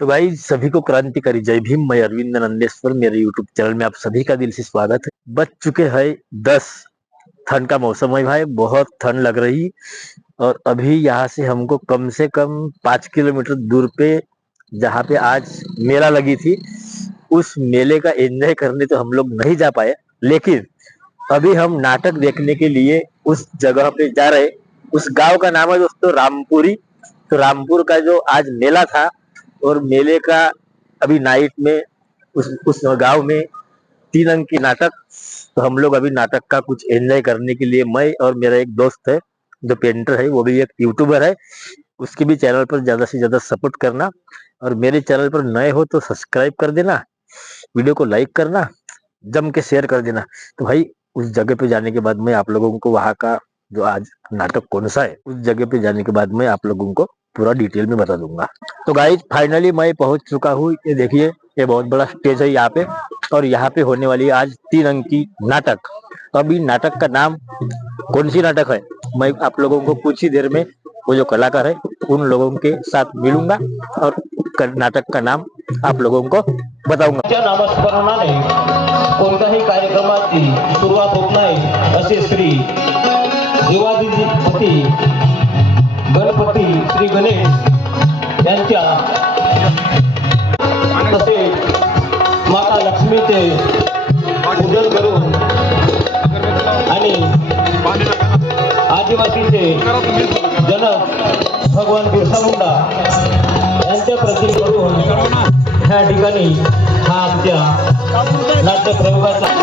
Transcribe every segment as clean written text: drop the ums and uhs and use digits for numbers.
तो भाई सभी को क्रांतिकारी जय भीम। मैं अरविंद नंदेश्वर, मेरे यूट्यूब चैनल में आप सभी का दिल से स्वागत है। बज चुके हैं 10। ठंड का मौसम है भाई, बहुत ठंड लग रही। और अभी यहाँ से कम 5 किलोमीटर दूर पे, जहाँ पे आज मेला लगी थी, उस मेले का एंजॉय करने तो हम लोग नहीं जा पाए, लेकिन अभी हम नाटक देखने के लिए उस जगह पे जा रहे। उस गांव का नाम है दोस्तों रामपुरी। तो रामपुर का जो आज मेला था, और मेले का अभी नाइट में उस गांव में 3 अंक की नाटक। तो हम लोग अभी नाटक का कुछ एंजॉय करने के लिए, मैं और मेरा एक दोस्त है जो पेंटर है, वो भी एक यूट्यूबर है, उसके भी चैनल पर ज्यादा से ज्यादा सपोर्ट करना। और मेरे चैनल पर नए हो तो सब्सक्राइब कर देना, वीडियो को लाइक करना, जम के शेयर कर देना। तो भाई उस जगह पे जाने के बाद मैं आप लोगों को वहाँ का जो आज नाटक कौन सा है, उस जगह पे जाने के बाद मैं आप लोगों को पूरा डिटेल में बता दूंगा। तो गाइज फाइनली मैं पहुंच चुका हूँ। ये देखिए, ये बहुत बड़ा स्टेज है यहाँ पे, और यहाँ पे होने वाली है आज 3 अंक की नाटक। तो अभी नाटक का नाम कौन सी नाटक है, मैं आप लोगों को कुछ ही देर में वो जो कलाकार है उन लोगों के साथ मिलूंगा और नाटक का नाम आप लोगों को बताऊंगा। नामस्मरणाने कोणत्याही कार्यक्रमाची सुरुवात होत नाही असे श्री देवाधिपती गणपती श्री गणेश यांच्या तसेच माता लक्ष्मीचे पूजन करून आणि आदिवासीचे जनक भगवान बिरसा मुंडा यांच्या प्रतिमेकडून ह्या ठिकाणी हा आमच्या नाट्य प्रयोगाचा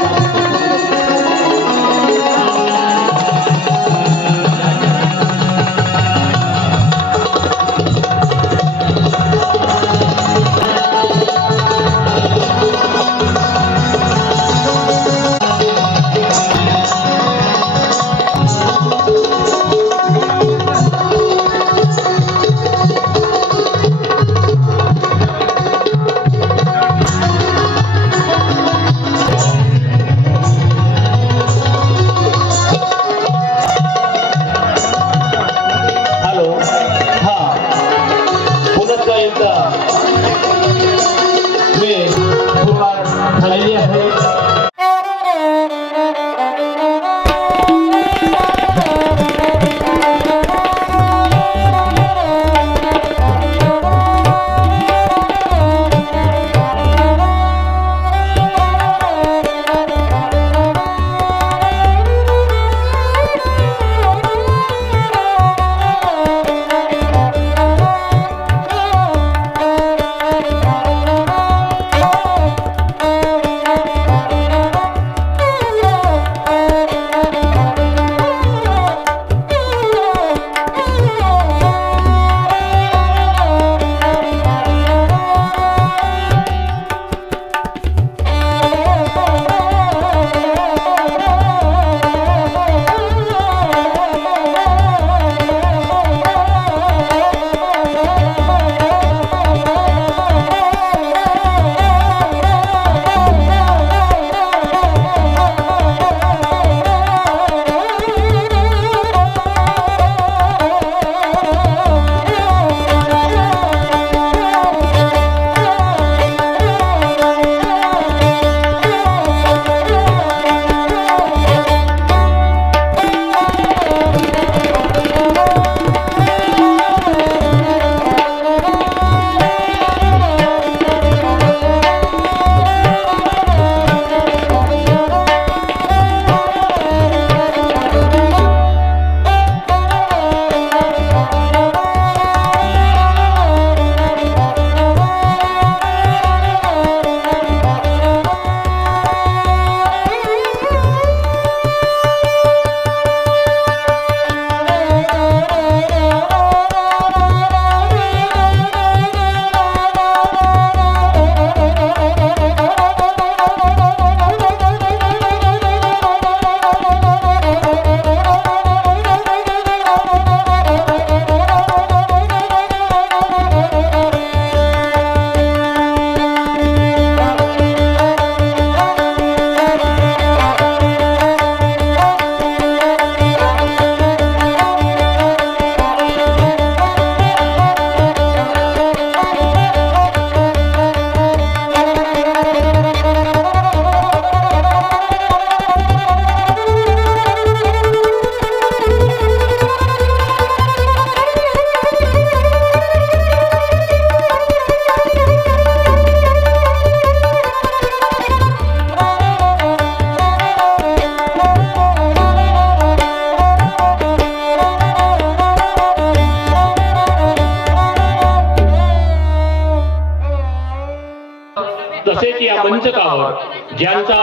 तसेच या मंचकावर ज्यांचा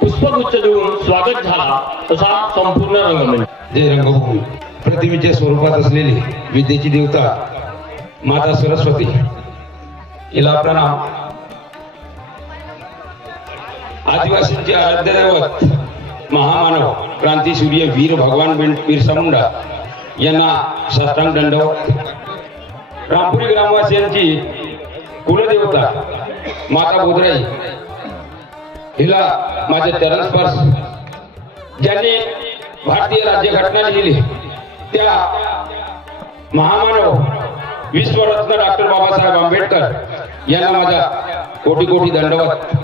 पुष्पगुच्छ देऊन स्वागत झाला तसा संपूर्ण रंगमंच. जय रंगभूमी. प्रतिमेच्या स्वरूपात असलेली विद्येची देवता माता सरस्वती हिला प्रणाम. आदिवासींचे आराध्य दैवत महामानव क्रांतीसूर्य वीर भगवान बिरसा मुंडा यांना साष्टांग दंडवत. रामपुरी ग्रामवासियांची कुलदेवता माता बोधराई हिला माझे चरण स्पर्श. ज्यांनी भारतीय राज्यघटना लिहिली त्या महामानव विश्वरत्न डॉक्टर बाबासाहेब आंबेडकर यांना माझा कोटी कोटी दंडवत.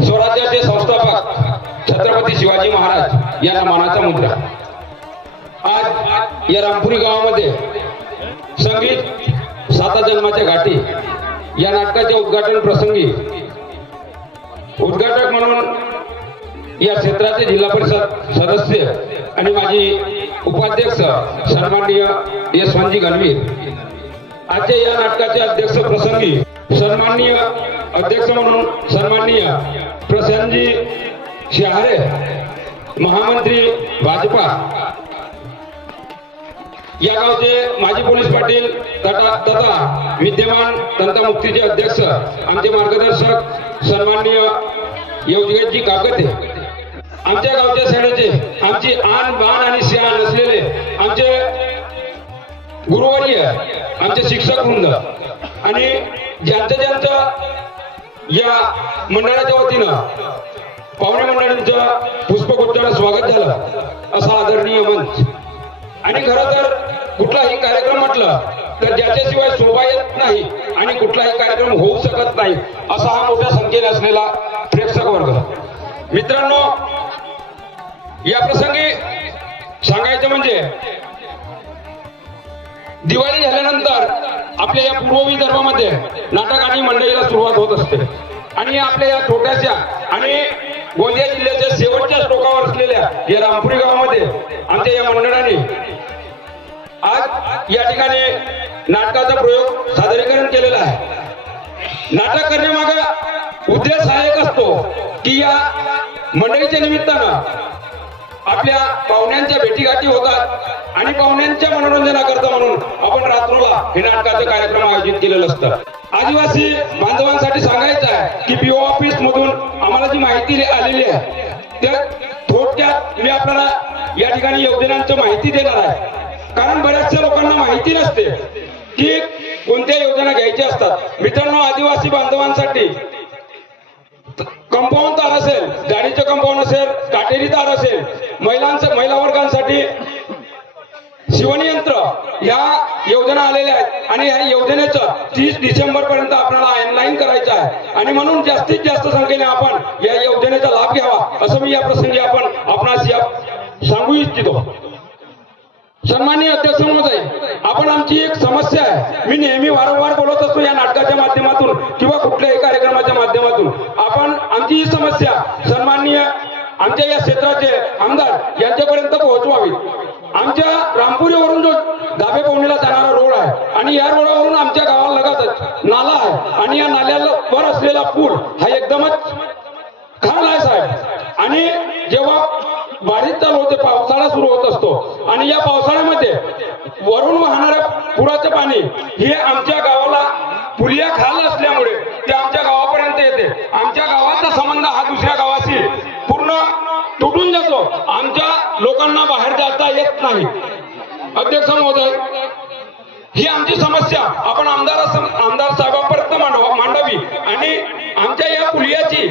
स्वराज्याचे संस्थापक छत्रपती शिवाजी महाराज यांना मानाचा मुद्रा. आज या रामपुरी गावामध्ये संगीत साता जन्माच्या घाटी या नाटकाच्या उद्घाटन प्रसंगी उद्घाटक म्हणून या क्षेत्राचे जिल्हा परिषद सदस्य आणि माजी उपाध्यक्ष सन्माननीय यशवंतजी गणवीर, आजच्या या नाटकाच्या अध्यक्ष प्रसंगी सन्माननीय अध्यक्ष म्हणून सन्माननीय प्रशांतजी शहारे, महामंत्री भाजपा या गावचे माजी पोलीस पाटील तथा विद्यमान तंटामुक्तीचे अध्यक्ष आमचे मार्गदर्शक सन्माननीय योगेशजी काकते, आमच्या गावच्या सैन्याचे आमची आन बाण आणि शान असलेले आमचे गुरुवर्य, आमचे शिक्षक वृंद आणि ज्यांचं या मंडळाच्या वतीनं पाहुणे मंडळींचं पुष्पगुच्छानं स्वागत झालं असा आदरणीय मंच. आणि खरं तर कुठलाही कार्यक्रम म्हटलं तर ज्याच्याशिवाय शोभा येत नाही आणि कुठलाही कार्यक्रम होऊ शकत नाही असा हा मोठ्या संख्येने असलेला प्रेक्षक वर्ग. मित्रांनो, या प्रसंगी सांगायचं म्हणजे दिवाळी झाल्यानंतर आपल्या या पूर्व विदर्भामध्ये नाटक आणि मंडळीला सुरुवात होत असते आणि आपल्या या छोट्याशा आणि गोंदिया जिल्ह्याच्या शेवटच्या टोकावर असलेल्या या रामपुरी गावामध्ये आमच्या या मंडळाने आज या ठिकाणी नाटकाचा प्रयोग सादरीकरण केलेला आहे. नाटक करण्यामागे उद्देश हा एक असतो की या मंडळीच्या निमित्तानं आपल्या पाहुण्यांच्या भेटीगाठी होतात आणि पाहुण्यांच्या मनोरंजनाकरता म्हणून आपण रात्रोला हे नाटकाचं कार्यक्रम आयोजित केलेलं असतं. आदिवासी बांधवांसाठी सांगायचं आहे की पीओ ऑफिस मधून आम्हाला जी माहिती आलेली आहे त्या थोडक्यात मी आपल्याला या ठिकाणी योजनांची माहिती देणार आहे. कारण बऱ्याचशा लोकांना माहिती नसते की कोणत्या योजना घ्यायच्या असतात. मित्रांनो, आदिवासी बांधवांसाठी कंपाऊंड तार असेल, गाडीचं कंपाऊंड असेल, काटेरी तार असेल, महिला वर्गांसाठी शिवणी यंत्र ह्या योजना आलेल्या आहेत आणि ह्या योजनेचं 30 डिसेंबर पर्यंत आपल्याला ऑनलाईन करायचं आहे आणि म्हणून जास्तीत जास्त संख्येने आपण या योजनेचा लाभ घ्यावा असं मी या प्रसंगी आपणास सांगू इच्छितो. सन्माननीय अध्यक्ष महोदय, आपण आमची एक समस्या आहे, मी नेहमी वारंवार बोलत असतो या नाटकाच्या माध्यमातून किंवा कुठल्याही कार्यक्रमाच्या माध्यमातून, आपण आमची ही समस्या सन्माननीय आमच्या या क्षेत्राचे आमदार यांच्यापर्यंत पोहोचवावी. आमच्या रामपुरीवरून जो दाभे पवनीला जाणारा रोड आहे आणि या रोडावरून आमच्या गावाला लगतच नाला आहे आणि या नाल्यावर असलेला पूल हा एकदमच खराब आहे साहेब. आणि जेव्हा बारिश चालू होते, पावसाळा सुरू होत असतो आणि या पावसाळ्यामध्ये वरून वाहणाऱ्या पुराचं पाणी हे आमच्या गावाला पुलिया खाल असल्यामुळे ते आमच्या गावापर्यंत येते. आमच्या गावाचा संबंध हा दुसऱ्या गावाशी पूर्ण तुटून जातो. आमच्या लोकांना बाहेर जाता येत नाही. अध्यक्ष महोदय, ही आमची समस्या आपण आमदार साहेबांपर्यंत मांडावी आणि आमच्या या पुलियाची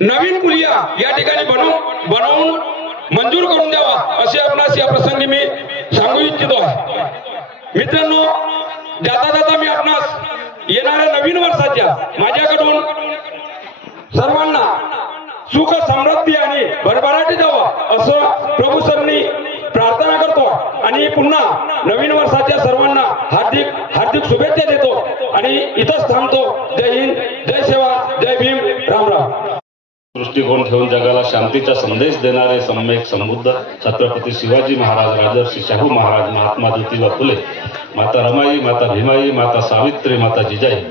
नवीन पुलिया या ठिकाणी बनवून मंजूर करून द्यावा असे आपणास या प्रसंगी मी सांगू इच्छितो आहे. मित्रांनो, जाता जाता मी आपणास येणाऱ्या नवीन वर्षाच्या माझ्याकडून सर्वांना सुख समृद्धी आणि भरभराटी द्यावा असं प्रभू सरनी प्रार्थना करतो आणि पुन्हा नवीन वर्षाच्या सर्वांना हार्दिक शुभेच्छा देतो आणि इथंच थांबतो. जय हिंद, जय सेवा, जय भीम, राम राम. दृष्टिकोन ठेवून जगाला शांतीचा संदेश देणारे सम्यक समृद्ध छत्रपती शिवाजी महाराज, राजर्षी शाहू महाराज, महात्मा ज्योतिबा फुले, माता रमाई, माता भीमाई, माता सावित्री, माता जिजाई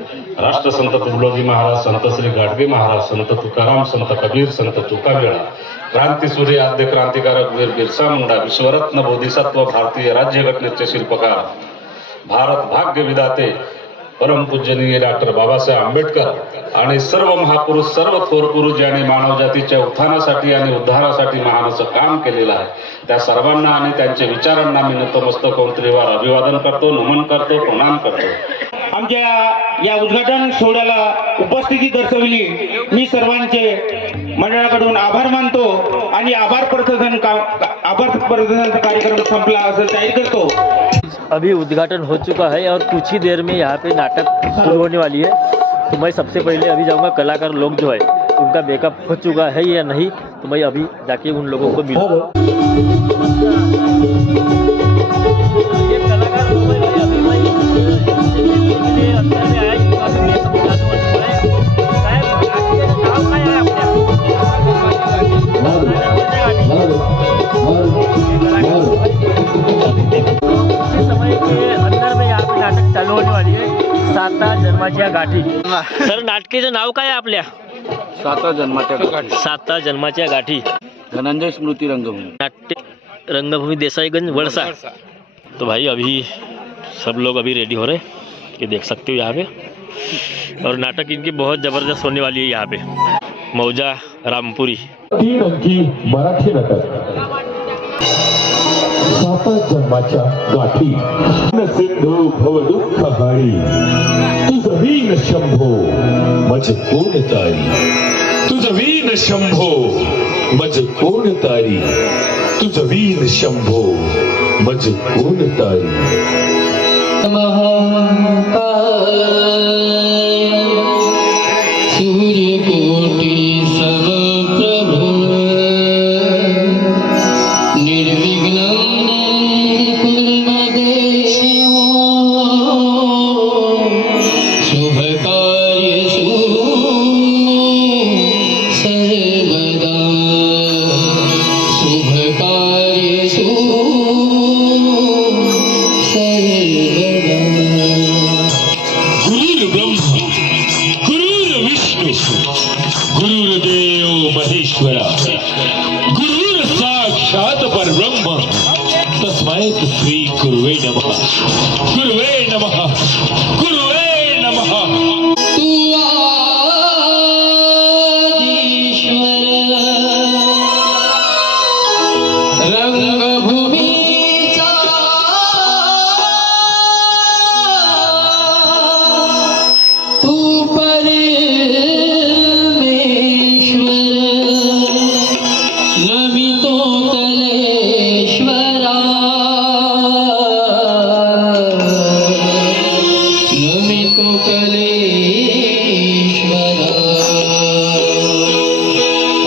राष्ट्रसंत तुकडोजी महाराज, संत श्री गाडगे महाराज, संत तुकाराम, संत कबीर, संत तुकामेळा, क्रांतीसूर्य आद्य क्रांतिकारक वीर बिरसा मुंडा, विश्वरत्न बोधिसत्व, भारतीय राज्यघटनेचे शिल्पकार, भारत भाग्य विधाते परमपूजनीय डॉक्टर बाबासाहेब आंबेडकर आणि सर्व महापुरुष, सर्व थोर पुरुष ज्यांनी मानवजातीच्या उत्थानासाठी आणि उद्धारासाठी महान असं काम केलेलं आहे, त्या सर्वांना आणि त्यांच्या विचारांना मी नतमस्तक होऊन त्रिवार अभिवादन करतो, नमन करतो, प्रणाम करतो. आमच्या या उद्घाटन सोहळ्याला उपस्थिती दर्शवली मी सर्वांचे मंडळाकडून आभार मानतो आणि आभार प्रदर्शन कार्यक्रम संपला असं जाहीर करतो. अभी उद्घाटन हो चुका है और कुछ ही देर में यहाँ पे नाटक शुरू होने वाली है. तो मैं सबसे पहले अभी जाऊँगा कलाकार लोग जो है उनका मेकअप हो चुका है या नहीं, तो मैं अभी जाके उन लोगों को मिलूँ. ये कलाकार लोग हैं भाई, अभी मैं इसके अंदर में आया हूँ, अभी मैं सब चालू हो चुका है. साहब आगे नाव काय आहे आपल्या? समय के अंदर में यहाँ पे नाटक चालू होने वाली है. साता जन्माच्या गाठी. सर नाटकाचं नाव काय आहे आपल्या? साता जन्माच्या गाठी. साता जन्माच्या गाठी. धनंजय स्मृति रंगभूमि. नाट्य रंगभूमि देसाईगंज वड़सा. तो भाई अभी सब लोग अभी रेडी हो रहे हैं, ये देख सकते हो यहाँ पे. और नाटक इनकी बहुत ज़बरदस्त होने वाली है. यहाँ पे मौजा रामपुरी 3 अंकी मराठी नाटक साता जन्माच्या गाठी. न सिंधू भव दुःख हारी, तुझ वीण शंभो मज कोण तारी. तुझ वीण शंभो मज कोण तारी. तुझ वीण शंभो मज कोण तारी. सूर्यकोटि समप्रभ निर्विघ्नं कुर्मदेव शुभकार्येषु सर्वदा. शुभकार्येषु सर्वदा. गुरुर्ब्रह्मा गुरुर्विष्णू गुरुर्देव महेश्वरा गुरुर् साक्षात परब्रह्म तस्मै श्री गुरुवे नमः. गुरुवे नमः. गुरुवे नमः. तू आदिश्वर रंगभूमीचा तू परमेश्वर नमितो कलेश्वरा. नमितो कलेश्वरा.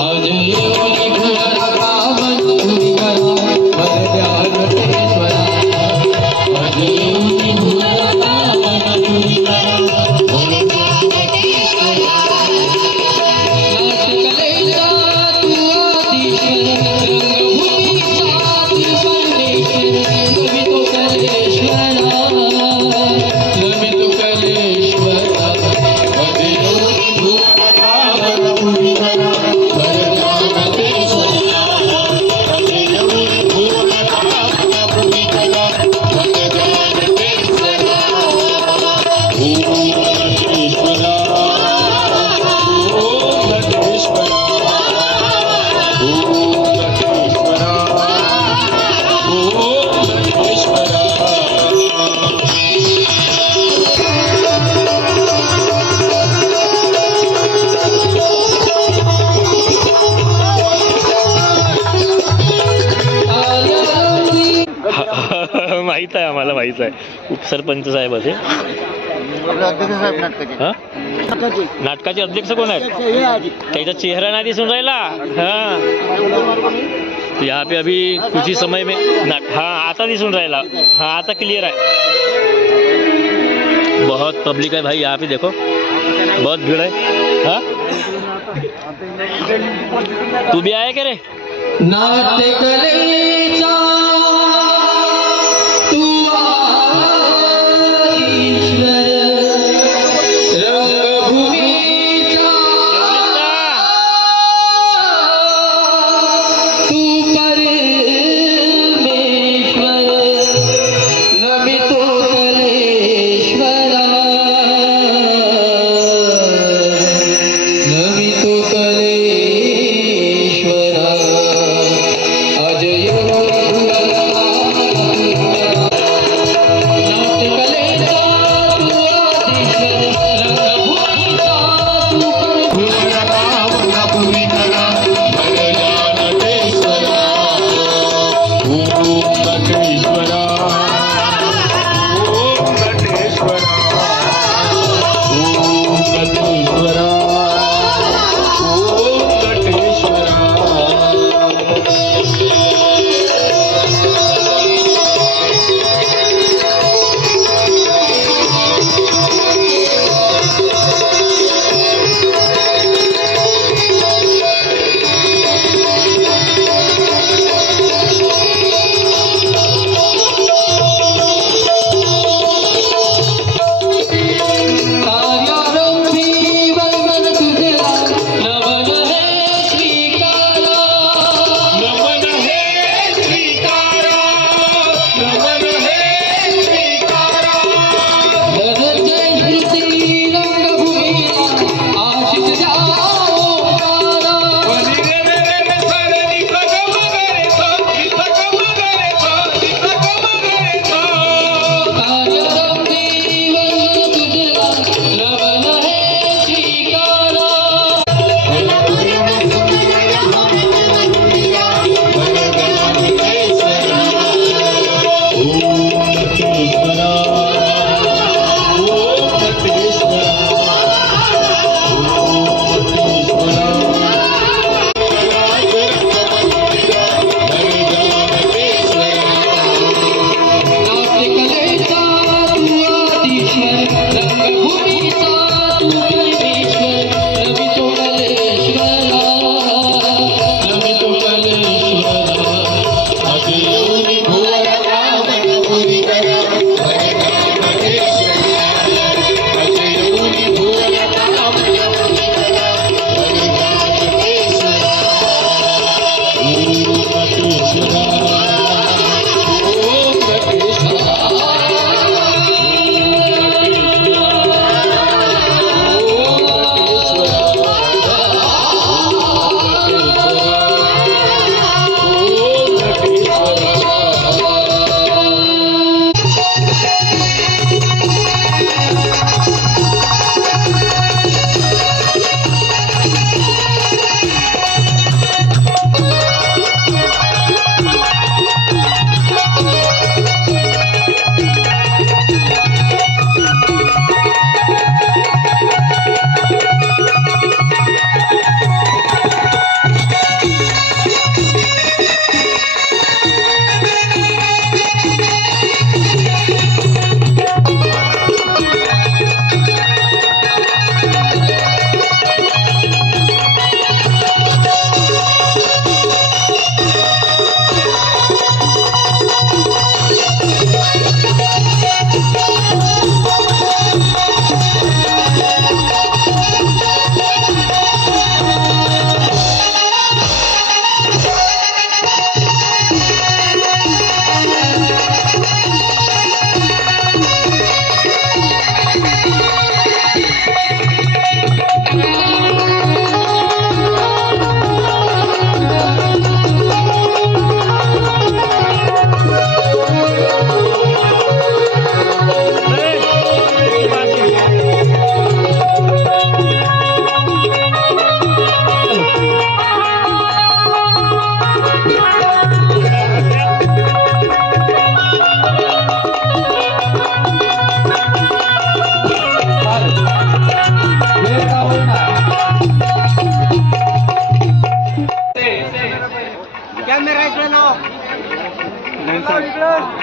आज योगी घोडा कामधुरी करा वरद्यानटेश्वरा. आज योगी घोडा कामधुरी करा वरद्यानटेश्वरा. नाटकलेचा तू आदिश्वर रंगभूमीचा तू परमेश्वर नमितो कलेश्वरा. नमितो कलेश्वरा. आज योगी घोडा कामधुरी करा वरद्यानटेश्वरा. आज योगी घोडा कामधुरी करा वरद्यानटेश्वरा. ओम नटेश्वरा. ओम नटेश्वरा. ओम नटेश्वरा. ओम नटेश्वरा. माहित आहे आम्हाला, माहित आहे. उपसरपंच साहेब असे. हा? नाटकाचे अध्यक्ष कोण आहेत? त्याचा चेहरा नाही दिसून राहिला. हाँ तो यहाँ पे अभी कुछ ही समय में हाँ आता दिसून राहिला. हाँ आता क्लियर है. बहुत पब्लिक है भाई यहाँ पे, देखो बहुत भीड़ है. हाँ तू भी आया क्या रे? नाट्यकलेचा तू आदिश्वर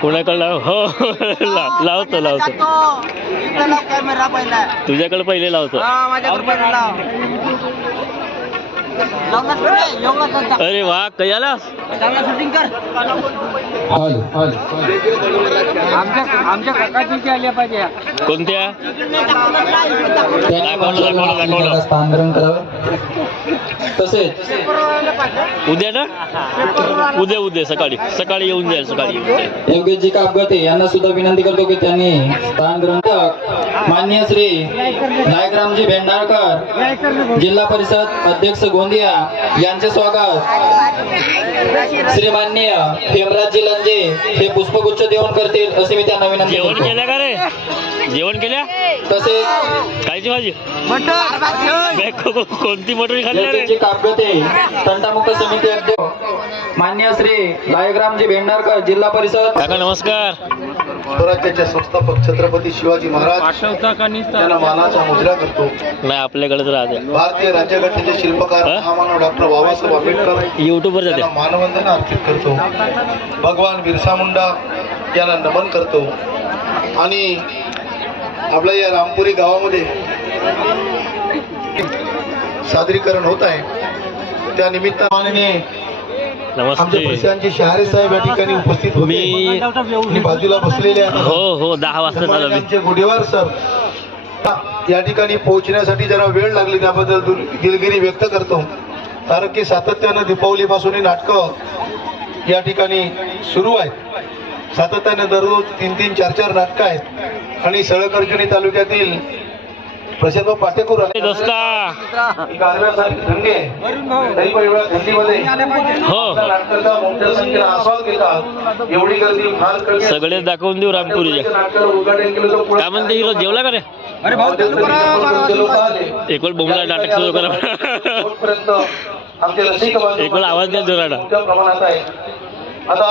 कोणाकडे हो लावतो कॅमेरा पहिला तुझ्याकडे पहिले लावतो. माझ्याकडे पहिला लाव. अरे वा कयाला शूटिंग कर. आमच्या काकाची आल्या पाहिजे. कोणत्या दाखवलं स्थानांतरण करावं. तसेच उद्या ना उद्या सकाळी येऊन जाईल. सकाळी योगेशजी कापगते यांना सुद्धा विनंती करतो की त्यांनी स्थान ग्रंथक मान्य श्री नायकरामजी भेंडाळकर जिल्हा परिषद अध्यक्ष गोंदिया यांचे स्वागत श्री माननीय हेमराजजी लंजे हे पुष्पगुच्छ देऊन करतील असे मी त्यांना विनंती जेवण करतो. केल्या का रे? जेवण केल्या? तसेच कायची भाजी? कोणती मटरी खाल्ली रे? योगेशजी कापगते तंटामुक्त समिती अध्यक्ष मान्य श्री नायकरामजी भेंडाळकर जिल्हा परिषद. काका नमस्कार. स्वराज्याचे संस्थापक छत्रपती शिवाजी महाराज यांना मानाचा मुजरा करतो. नाही आपल्याकडेच राहते. भारतीय राज्यघटनेचे शिल्पकार महामानव डॉक्टर बाबासाहेब आंबेडकर युट्यूबवर जाते. यांना मानवंदना अर्पित करतो. भगवान बिरसा मुंडा यांना नमन करतो. आणि आपल्या या रामपुरी गावामध्ये सादरीकरण होत आहे. त्या निमित्ताने आमच्या नमस्ते. प्रशांतजी शहारे साहेब या ठिकाणी उपस्थित होते आणि बाजूला बसलेले आहेत. हो 10 वाजता झालं मी. आमचे गुडेवार सर या ठिकाणी पोहोचण्यासाठी जरा वेळ लागली त्याबद्दल दिलगिरी व्यक्त करतो. कारण की सातत्यानं दीपावलीपासून ही नाटकं या ठिकाणी सुरू आहेत. सातत्याने दररोज 3-3, 4-4 नाटकं आहेत. आणि सळकर्जनी तालुक्यातील प्रशांत पाटेकर दोस्ता थंडी आहे तरी पण एवढ्या थंडीमध्ये नाटकाचा मोठ्या संख्येने आस्वाद घेतात. एवढी गर्दी फार कमी. सगळे दाखवून देऊ रामपुरीच्या. नाटकाला उद्घाटन केलं तर काय म्हणते हिरो जेवला का रे? एक वेळ बोंबला नाटक सुरू करा. एक वेळ आवाज द्या जोराला. प्रमाणात आहे. आता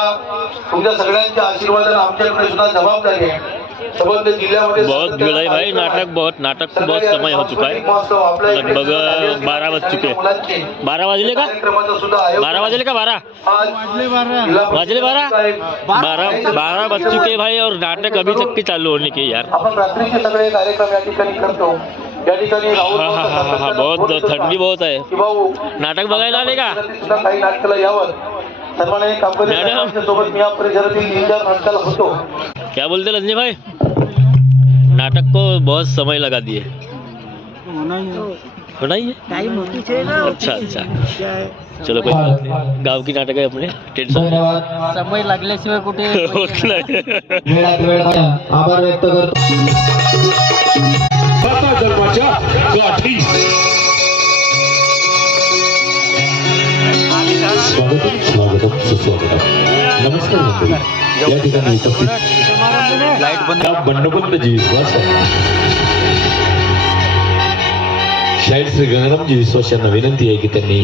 तुमच्या सगळ्यांच्या आशीर्वादाने आमच्याकडे सुद्धा जबाबदारी आहे. संबंधित जिल्ह्यामध्ये बहुत भीड़ है भाई. नाटक बहुत समय हो चुका है. लगभग 12 बज चुके. 12 वाजले का? 12 वाजले का? 12 बज चुके भाई. और नाटक अभी तक की चालू होने की यार. आपण रात्रीचे सगळे कार्यक्रम या ठिकाणी करतो. या ठिकाणी हा बहुत थंडी बहुत आहे. नाटक बघायला आले का? काही नाटकाला यावं सर्वांनी कापगते सोबत मी या परिसरातील 3-4 नाटकाला होतो. क्या बोलते लंजे भाई? नाटक को बहुत समय लगा दिए. होना ही है. अच्छा चलो कोई बात नहीं. गाव की नाटक आहे आपले. टेन्शन समय लागल्याशिवाय कुठे होत नाही. आभार व्यक्त करतो. 7 जन्माच्या गाठी. स्वागतम सुस्वागतम. नमस्कार मंडळी. या ठिकाणी उपस्थित बंडोपंतजी विश्वास शाहीर श्री गंगारामजी विश्वास यांना विनंती आहे की त्यांनी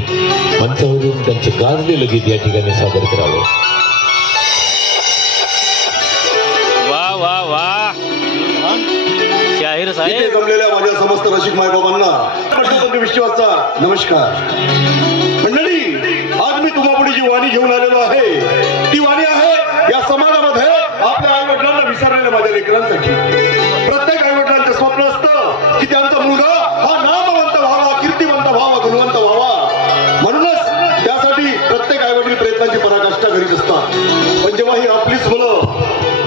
मंचावरून त्यांचं गाजलेलं गीत या ठिकाणी सादर करावं. वा शाहीर साहेब. जमलेल्या माझ्या समस्त रसिक मायबाबांना विश्वासचा नमस्कार. मंडळी आज मी तुम्हापुढे जी वाणी घेऊन आलेलो आहे ती वाणी आहे या समाजामध्ये आपल्या आईवडिलांना विसरलेल्या माझ्या लेकरांसाठी. प्रत्येक आईवडिलांचं स्वप्न असतं की त्यांचा मुलगा हा नामवंत व्हावा, कीर्तिवंत व्हावा, गुणवंत व्हावा. म्हणूनच त्यासाठी प्रत्येक आईवडील प्रयत्नांची पराकाष्ठा करीत असतात. पण जेव्हा ही आपलीच मुलं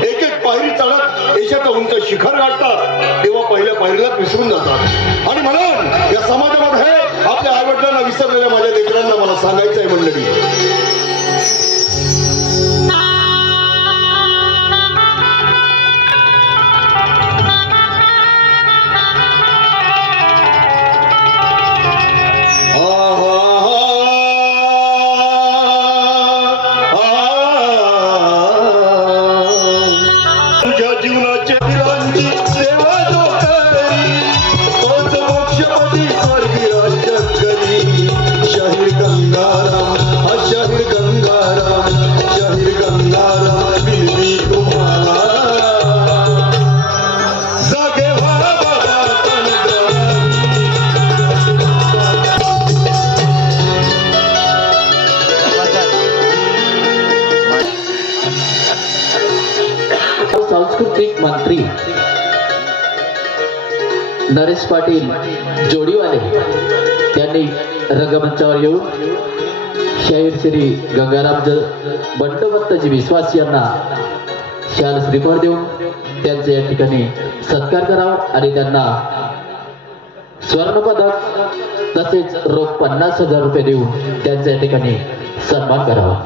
एक पायरी चढत यशाचं उंच शिखर गाठतात तेव्हा पहिल्या पायरीलाच विसरून जातात. आणि म्हणून या समाजामध्ये आपल्या आईवडिलांना विसरलेल्या माझ्या लेकरांना मला सांगायचं आहे मंडळी. तुझ्या जीवनाचे सेवा जो करी तोच मोक्षपदी स्वर्गी राज्य करी. शाहीर गंगाराम हा शाहीर गंगाराम बिनवी तुम्हाला जागे व्हा बाबा सांस्कृतिक मंत्री नरेश पाटील जोडीवाले त्यांनी रंगमंचावर येऊन शाहीर श्री गंगाराम बंडोपंतजी विश्वास यांना शाल श्रीफळ देऊन त्यांचे या ठिकाणी सत्कार करावा आणि त्यांना स्वर्णपदक तसेच रोख 50,000 रुपये देऊन त्यांचा या ठिकाणी सन्मान करावा.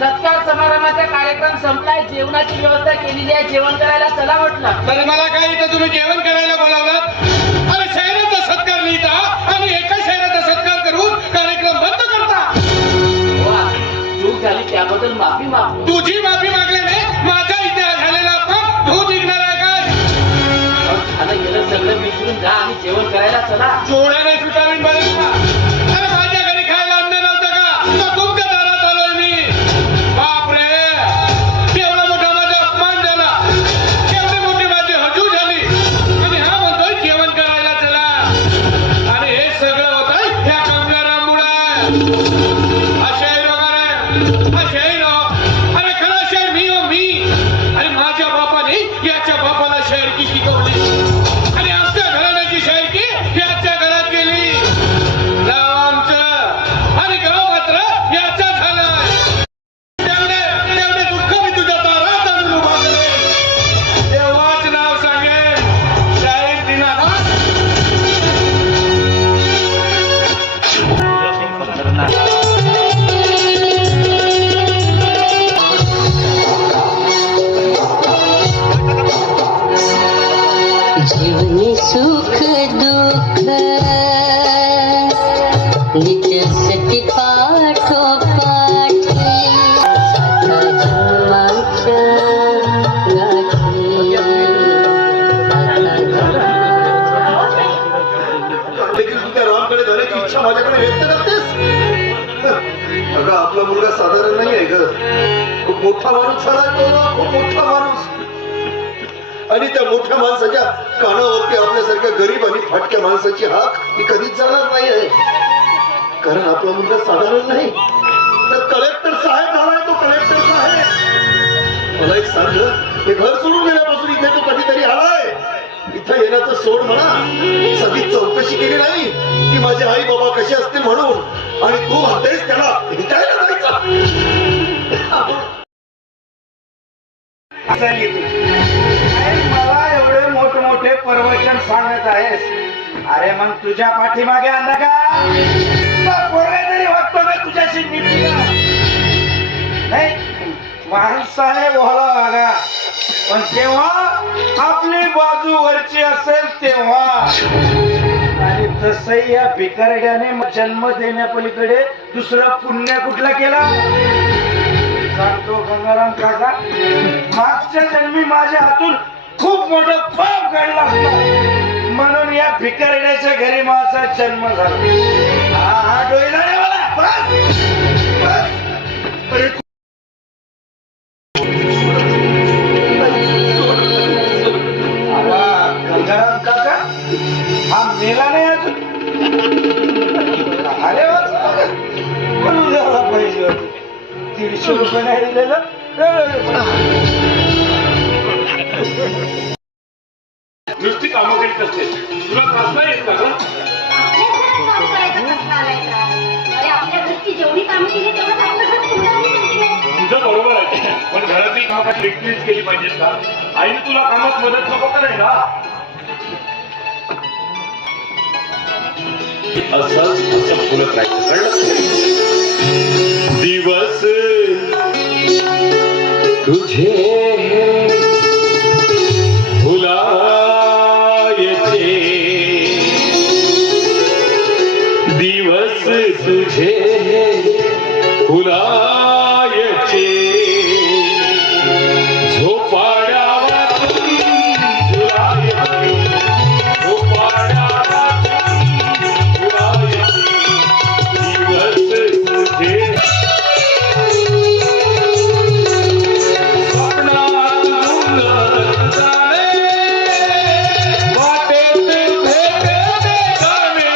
सत्कार समारंभाचा कार्यक्रम संपलाय. जेवणाची व्यवस्था केलेली आहे. जेवण करायला चला म्हटलं. तर मला काय इथं तुम्ही जेवण करायला बोलावलं? अरे शहराचा सत्कार लिहिता आणि एका शहराचा सत्कार करून कार्यक्रम बंद करता. चूक झाली त्याबद्दल माफी मागतो. तुझी माफी मागल्याने माझा इतिहास झालेला पण तू निघणार आहे काय? झालं गेलं सगळं विसरून जा आणि जेवण करायला चला. जोड्याने सुटावीन बरेच का? अरे माझ्या घरी खायला अन्न नव्हतं का? तर तुमच्या दारात आलोय मी. बापरे, केवढा मोठा माझा अपमान झाला, केवढी मोठी माझी हजू झाली आणि हा म्हणतोय जेवण करायला चला. आणि हे सगळं होत आहे ह्या गंगाराममुळे. हा शाहीर वगैरे हा शाहीर अरे खरा शाहीर मी हो मी. आणि माझ्या बापाने याच्या बापाला शायरकी शिकवली आणि आमच्या घराण्याची शायरकी याच्या घरात गेली. गाव आमचं आणि गाव मात्र याचा झाला. तेवढे दुःख मी तुझ्या दारात आणून उभा करेन. तेव्हाच नाव सांगेन शाहीर दिनानाथ. जीवनी सुख दुःख नित्य सती पाठोपाठी साता जन्माच्या गाठी. देखील तू त्या रामकडे जाण्याची इच्छा माझ्याकडे व्यक्त करतेस. अगं आपला मुलगा साधारण नाही आहे ग. खूप मोठा माणूस झाला तो, खूप मोठा माणूस. आणि त्या मोठ्या माणसाच्या कानावरती आपल्यासारख्या गरीब आणि फाटक्या माणसाची हाक ही कधीच जाणार नाही आहे. कारण आपला मुलगा साधारण नाही, तर कलेक्टर साहेब झालाय तो. कलेक्टर साहेब मला एक सांग, हे घर सोडून गेल्यापासून इथे तो कधीतरी आलाय? इथं येण्याचं सोड म्हणा, सगळी चौकशी केली नाही की माझे आई बाबा कसे असतील म्हणून. आणि तू म्हणतेस त्याला विचारायला जायचं. मला एवढे मोठमोठे प्रवचन सांगत आहेस. अरे मग तुझ्या पाठीमागे आणला का? पोरगा तरी वागतो का तुझ्याशी नीट? नाही, माणसाने बोला वागा, पण जेव्हा आपली बाजू वरची असेल तेव्हा. आणि तसही या भिकारड्याने जन्म देण्यापलीकडे दुसरं पुण्य कुठलं केलं? सांगतो गंगाराम काका, मागच्या जन्मी माझ्या हातून खूप मोठं पाप घडलं असतं म्हणून या भिकारड्याच्या घरी माझा जन्म झाला. हा डोईला रे मला. अरे गंगाराम काका हा मेला नाही अजून. अरे म्हणून झाला पाहिजे. 150 रुपये नाही दिलेलं. नुसती कामं करीत असते, तुला कसं येत का ग? तुझं बरोबर आहे, पण घरातली कामं एकटीच केली पाहिजेत का? आईने तुला कामात मदत नको करायला? असं बोलत राहायचं, कळलं? दिवस तुझे भुलायचे तुझे फुलायचे झोपाड्यावाचून झुलायचे झोपाड्यावाचून झुलायचे दिवस तुझे स्वप्नात गुंगत जाणे वाटेत भेटते गाणे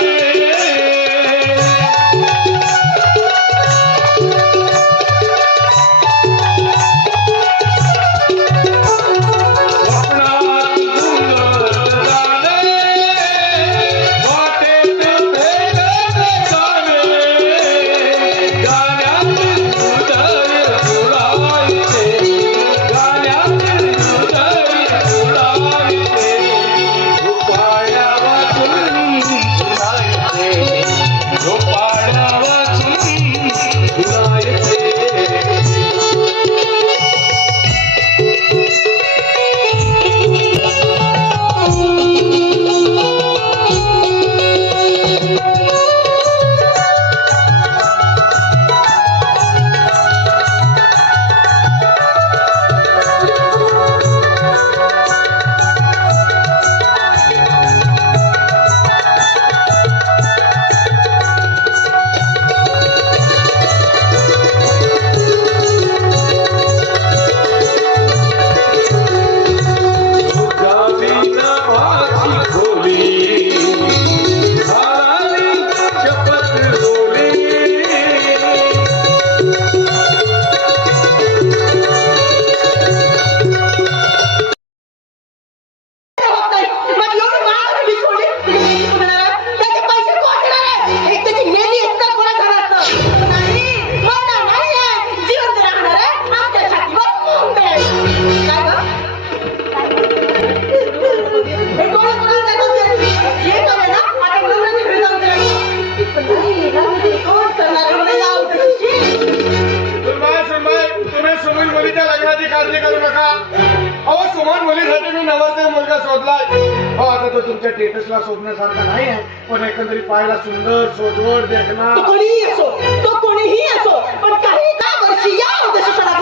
स्टेटसला शोधण्यासारखा नाही आहे, पण एकंदरीत पाहायला सुंदर सोजवळ देखना कोणीही असो, तो कोणीही असो, पण काही का वर्षी या उद्देशाला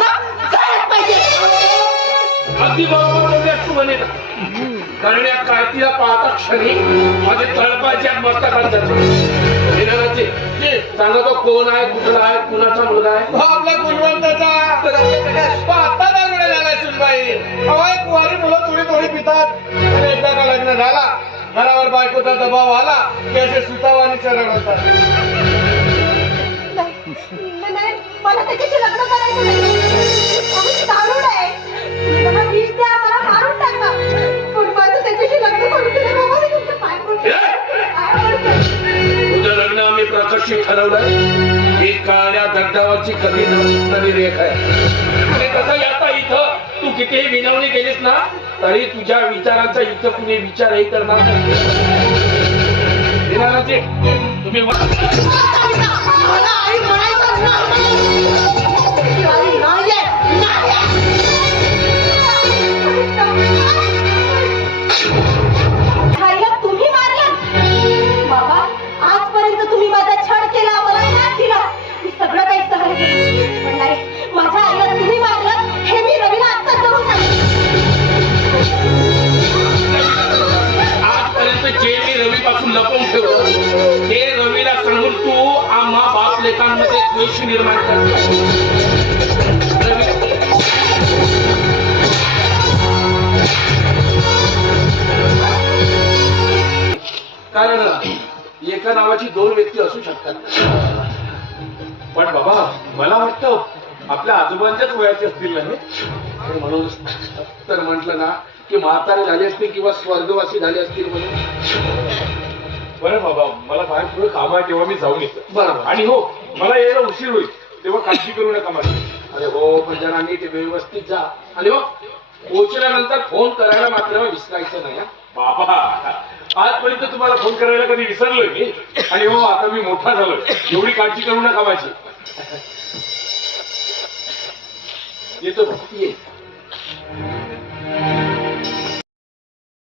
जायला पाहिजे. अगदी बरोबर बोलल्यास तू म्हणे कारण या कार्तीला पाहता क्षणी माझे तळपाच्या मस्तकात जाते. सांगा तो कोण आहे, कुठला आहे, कुणाचा मुलगा आहे? आपला गुणवंताचा पाहता दारुडे झालाय सुनबाई. अवाय कुवारी मुलं थोडी थोडी पितात आणि एकदा का लग्न झाला घरावर बायकोचा दबाव आला की असे सुतावानी सरळ होतात. मला त्याच्याशी लग्न करायचं नाही. दारुड आहे, मला विष द्या, मला मारून टाका, पण माझं त्याच्याशी लग्न करून दिलं बाबा. मी तुमचं पाय तुझं लग्न आम्ही प्रकर्षित ठरवलंय. ही काळ्या दगडावरची कधी नसणारी रेख आहे. कसं आता इथं तू कितीही विनवणी केलीस ना तरी तुझ्या विचारांचा इथं कुणी विचारही करणार नाही. तुम्ही मला आई म्हणायचं तुम्ही मारला बाबा. आजपर्यंत तुम्ही माझा छळ केला, मला त्रास दिला, मी सगळं काही सहन केलं, पण नाही, माझ्या आईला तुम्ही मारलं हे मी रवीला आत्ताच जाऊन आजपर्यंत जे मी रवी पासून लपवून ठेवलं ते रवीला सांगून तू आम्हा बाप लेकांमध्ये द्वेष निर्माण करतो. कारण एका नावाची दोन व्यक्ती असू शकतात. पण बाबा मला वाटतं आपल्या आजोबांच्याच वयाचे असतील ना हे, म्हणून तर म्हटलं ना की म्हातारे झाले असतील किंवा स्वर्गवासी झाले असतील म्हणून. बरं बाबा मला बाहेर थोडं काम आहे तेव्हा मी जाऊन येतो. बरोबर. आणि हो मला यायला उशीर होईल तेव्हा काळजी करू नका माझी. अरे हो पण जरा नीट व्यवस्थित जा. आणि हो पोहोचल्यानंतर फोन करायला मात्र विसरायचं नाही. बाबा आजपर्यंत तुम्हाला फोन करायला कधी विसरलोय मी. आणि हो आता मी मोठा झालोय, एवढी काळजी करू नका माझी. येतो ये.